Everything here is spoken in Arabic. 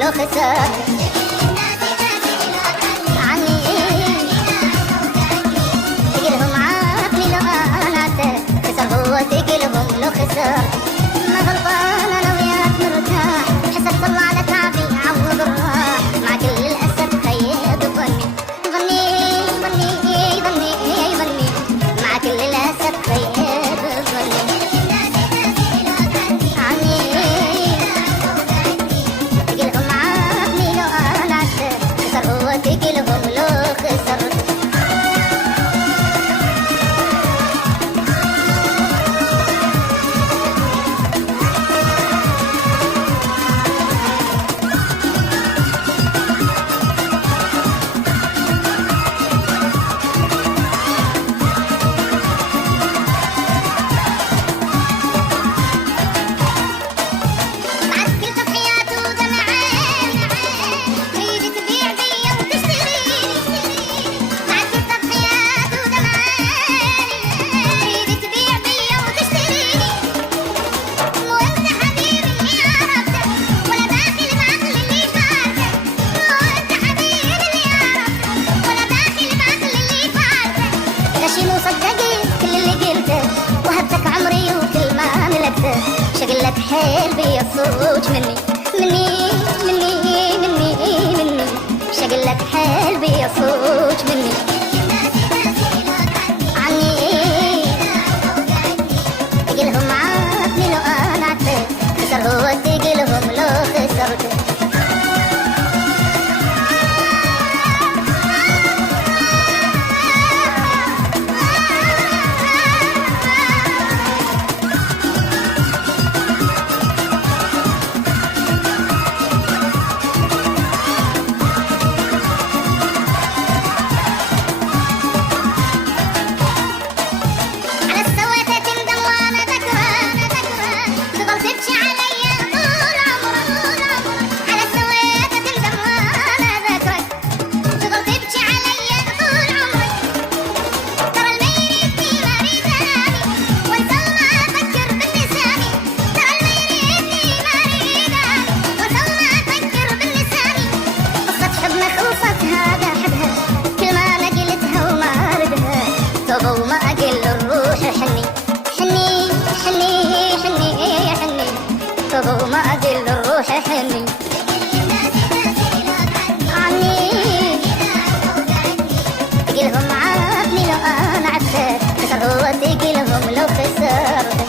لو خسر عني تقلهم عقلي لو أنا خسر هو تقلهم لو خسر ما غلطان أنا وياك مرتاح حسبت الله على تعبي عوض الراح مع كل الأسف خيب ظني ظني مع كل الأسف خيب ظني عني تقلهم عقلي لو أنا خسر هو تقلهم لو خسر شغلك حيل بي الصوت مني شغلك حيل بي الصوت مني عني تقلهم عقلي لو انا عدت خسر هو تقلهم لو خسرت وما أقل الروح حني وما أقل الروح حني عني تقلهم عقلي لو أنا عدت خسر هو تقلهم لو خسرت